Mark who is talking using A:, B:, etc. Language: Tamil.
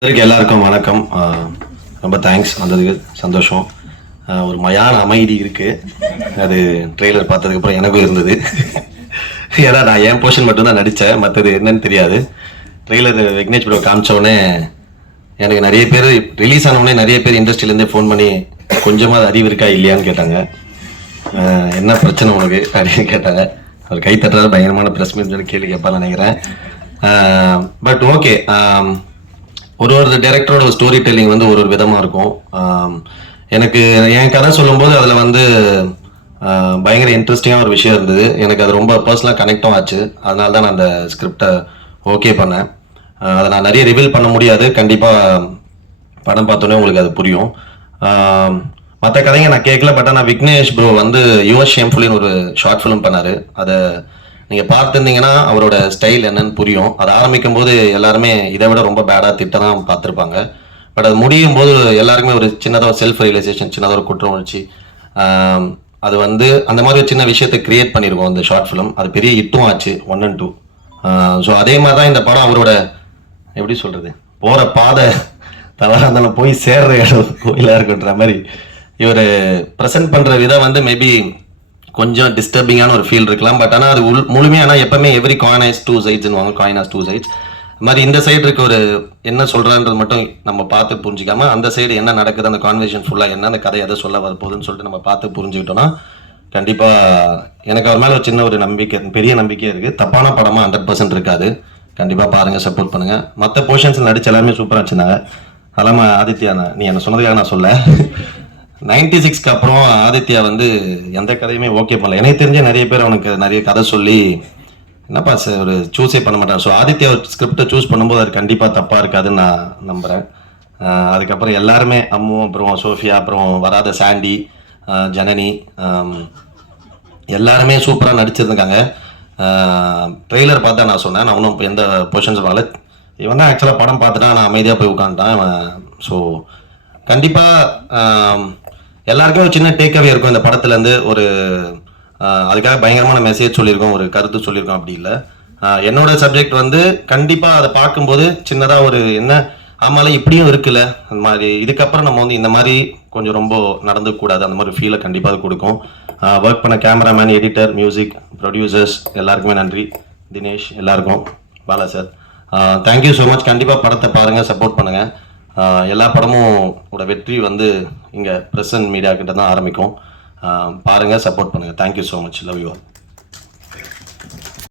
A: வந்திருக்க எல்லாருக்கும் வணக்கம். ரொம்ப தேங்க்ஸ் வந்ததுக்கு சந்தோஷம். ஒரு மயான அமைதி இருக்கு. அது ட்ரெய்லர் பார்த்ததுக்கு அப்புறம் எனக்கும் இருந்தது. ஏன்னா நான் என் போர்ஷன் மட்டும் தான் நடித்தேன் மற்றது என்னன்னு தெரியாது. ட்ரெய்லர் விக்னேஷ் ப்ரோ காமிச்சோடனே எனக்கு நிறைய பேர் ரிலீஸ் ஆனவுடனே நிறைய பேர் இண்டஸ்ட்ரியிலேருந்தே ஃபோன் பண்ணி கொஞ்சமாக அது அறிவு இருக்கா இல்லையான்னு கேட்டாங்க. என்ன பிரச்சனை உனக்கு? அப்படின்னு கேட்டாங்க. அவர் கை தட்டுறது பயங்கரமான ப்ரெஸ் மீட் கேள்வி கேட்பான்னு நினைக்கிறேன். பட் ஓகே ஒரு ஒரு டேரக்டரோட ஸ்டோரி டெல்லிங் வந்து ஒரு ஒரு விதமாக இருக்கும். எனக்கு என் கதை சொல்லும்போது அதில் வந்து பயங்கர இன்ட்ரெஸ்டிங்காக ஒரு விஷயம் இருந்தது. எனக்கு அது ரொம்ப பர்சனலாக கனெக்டும் ஆச்சு. அதனால தான் நான் அந்த ஸ்கிரிப்டை ஓகே பண்ணேன். அதை நான் நிறைய ரிவீல் பண்ண முடியாது. கண்டிப்பாக படம் பார்த்தோன்னே உங்களுக்கு அது புரியும். மற்ற கதைங்க நான் கேட்கல பட் ஆனால் விக்னேஷ் ப்ரோ வந்து யுவர் ஷேம்ஃபுல்லின்னு ஒரு ஷார்ட் ஃபிலிம் பண்ணார். அதை நீங்கள் பார்த்துருந்தீங்கன்னா அவரோட ஸ்டைல் என்னன்னு புரியும். அது ஆரம்பிக்கும் போது எல்லாருமே இதை விட ரொம்ப பேடாக திட்டம் தான் பார்த்துருப்பாங்க. பட் அது முடியும் போது எல்லாருக்குமே ஒரு சின்னதாக ஒரு செல்ஃப் ரியலைசேஷன் சின்னதாக ஒரு குற்ற உணர்ச்சி அது வந்து அந்த மாதிரி ஒரு சின்ன விஷயத்தை கிரியேட் பண்ணியிருக்கோம் அந்த ஷார்ட் ஃபிலிம் அது பெரிய ஹிட்டும் ஆச்சு ஒன் அண்ட் டூ ஸோ அதே மாதிரி தான் இந்த படம் அவரோட எப்படி சொல்கிறது போகிற பாதை தவறாக இருந்தாலும் போய் சேர்ற இடம் கோயிலாக இருக்குன்ற மாதிரி இவர் ப்ரெசென்ட் பண்ணுற விதம் வந்து மேபி கொஞ்சம் டிஸ்டர்பிங்கான ஒரு ஃபீல் இருக்கலாம். பட் ஆனால் அது உள் முழுமையான எப்பவுமே எவ்ரி காயின் ஹஸ் டூ சைட்ஸ்னு வாங்க காயின் ஆஸ் டூ சைட்ஸ் மாதிரி இந்த சைடு இருக்க ஒரு என்ன சொல்கிறான்றது மட்டும் நம்ம பார்த்து புரிஞ்சிக்காம அந்த சைடு என்ன நடக்குது அந்த கான்வர்சேஷன் ஃபுல்லாக என்னென்ன கதை எதை சொல்ல வரப்போகுதுன்னு சொல்லிட்டு நம்ம பார்த்து புரிஞ்சுக்கிட்டோம்னா கண்டிப்பாக எனக்கு அவர் மேலே ஒரு சின்ன ஒரு நம்பிக்கை பெரிய நம்பிக்கை இருக்குது தப்பான படமாக ஹண்ட்ரட் பர்சன்ட் இருக்காது. கண்டிப்பாக பாருங்கள் சப்போர்ட் பண்ணுங்கள் மற்ற போர்ஷன்ஸ் நடிச்ச எல்லாமே சூப்பராக வச்சுருந்தாங்க அதெல்லாம் ஆதித்யா நீ என்ன சொன்னதுக்காக நான் சொல்ல நைன்டி சிக்ஸ்க்கு அப்புறம் ஆதித்யா வந்து எந்த கதையுமே ஓகே பண்ணல. எனக்கு தெரிஞ்ச நிறைய பேர் அவனுக்கு நிறைய கதை சொல்லி என்னப்பா சார் ஒரு சூஸே பண்ண மாட்டான் ஸோ ஆதித்யா ஒரு ஸ்கிரிப்டை சூஸ் பண்ணும்போது அது கண்டிப்பாக தப்பாக இருக்காதுன்னு நான் நம்புகிறேன் அதுக்கப்புறம் எல்லாருமே அம்மு அப்புறம் சோஃபியா அப்புறம் வராத சாண்டி ஜனனி எல்லாருமே சூப்பராக நடிச்சிருந்தாங்க ட்ரெய்லர் பார்த்தா நான் சொன்னேன். நான் ஒன்றும் எந்த பொசிஷன்ஸ் பார்க்கல. இவன் தான் ஆக்சுவலாக படம் பார்த்துட்டான் நான் அமைதியாக போய் உட்காந்துட்டான். ஸோ கண்டிப்பாக எல்லாருக்கும் ஒரு சின்ன டேக்அவே இருக்கும் இந்த படத்துலேருந்து ஒரு அதுக்காக பயங்கரமான மெசேஜ் சொல்லியிருக்கோம் ஒரு கருத்து சொல்லியிருக்கோம் அப்படி இல்லை. என்னோட சப்ஜெக்ட் வந்து கண்டிப்பாக அதை பார்க்கும்போது சின்னதாக ஒரு என்ன ஆமால இப்படியும் இருக்குல்ல அந்த மாதிரி. இதுக்கப்புறம் நம்ம வந்து இந்த மாதிரி கொஞ்சம் ரொம்ப நடந்துக்கூடாது அந்த மாதிரி ஃபீலை கண்டிப்பாக அது கொடுக்கும். ஒர்க் பண்ண கேமராமேன் எடிட்டர் மியூசிக் ப்ரொடியூசர்ஸ் எல்லாருக்குமே நன்றி. தினேஷ் எல்லாருக்கும். Bala sir. Thank you so much கண்டிப்பாக படத்தை பாருங்கள் சப்போர்ட் பண்ணுங்கள் எல்லா படமும் ஓட வெற்றி வந்து இங்கே ப்ரெசன்ட் மீடியா கிட்ட தான் ஆரம்பிக்கும். பாருங்கள் சப்போர்ட் பண்ணுங்கள் thank you so much love you all